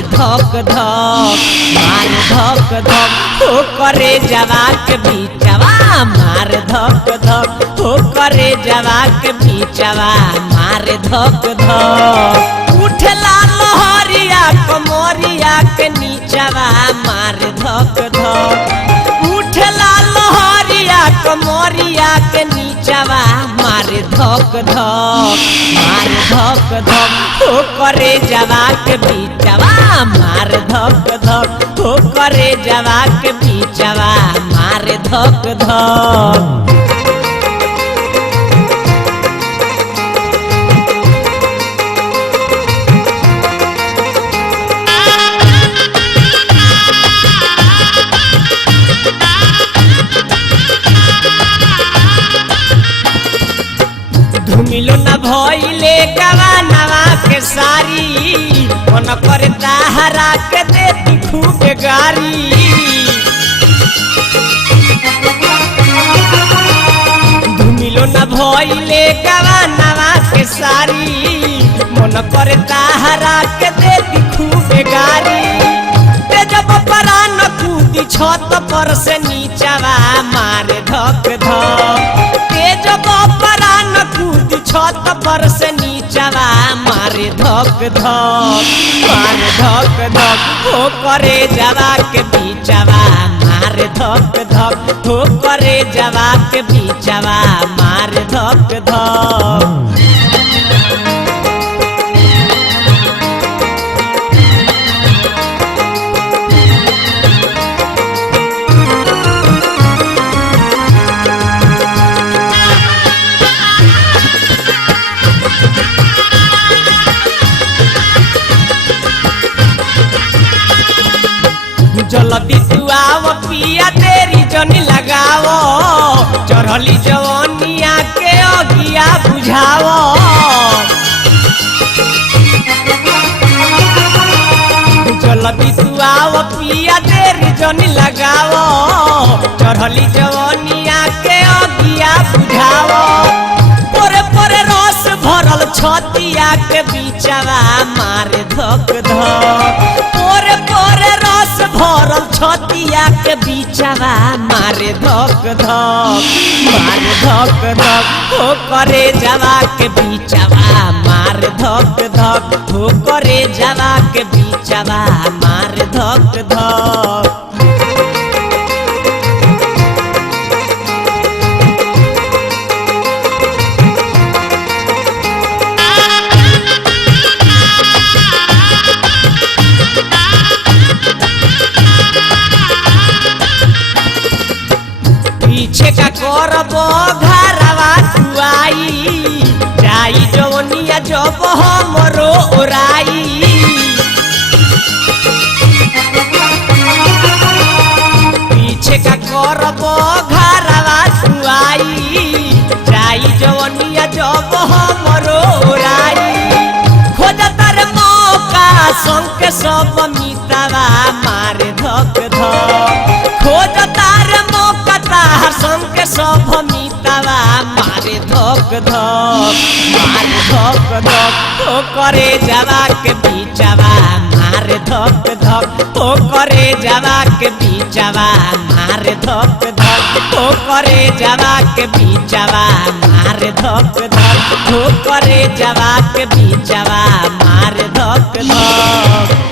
मारे धक धक, मारे धक धक हो करे जवा के बीचवा, मारे धक धक हो करे जवा के बीचवा, मारे धक धक उठला लहरिया कमरिया के नीचवा, मारे धक धक उठला लहरिया कमरिया के नीचवा, मारे धक धक, मारे धक धक हो करे जवा के बीचवा, मारे धक धक हो करे जवा के बीचवा, मारे धक धक। धुमिलो न भइले गवानवा के सारी, मन करे ताहरा के देती खूब गारी। धुमिलो न भइले गवानवा के सारी, मन करे ताहरा के देती खूब गारी। ते जब परान कूदी छत पर से नीचवा, मारे धक धक, ते जब परान कूदी छत पर से नीचवा, मारे धक धक, मारे धक धक हो करे जवा के बीचवा, मारे धक धक हो करे जवा के बीचवा, मारे धक धक। जल बिसुआव पिया तेरी जनी लगावो, चढ़ली जवनिया के अगिया बुझावो। जल बिसुआव पिया तेरी जनी लगावो, चढ़ली जवनिया के अगिया बुझावो। पोरे पोरे रस भरल छतिया के बीचवा, मारे धक धक, पोरे पोरे रस भरल छतिया के बीचवा, मारे धक धक, मारे धक धक हो करे जवा के बीचवा, मारे धक धक हो करे जवा के बीचवा, मारे धक धक। पीछे का करबो घरवा सुआई, जाई जवनिया जब हमरो ओराई। पीछे का करबो घरवा सुआई, जाई जवनिया जब हमरो ओराई। खोजता रे मौका संग सब मितवा, मारे धक धक, खोजता रे मौका ताहर संग सब मितवा, मारे धक धक, मारे धक धक हो करे जवा के बीचवा, मारे धक धक हो करे जवा के बीचवा, मारे धक धक हो करे जवा के बीचवा, मारे धक धक हो करे जवा के बीचवा, मारे धक धक।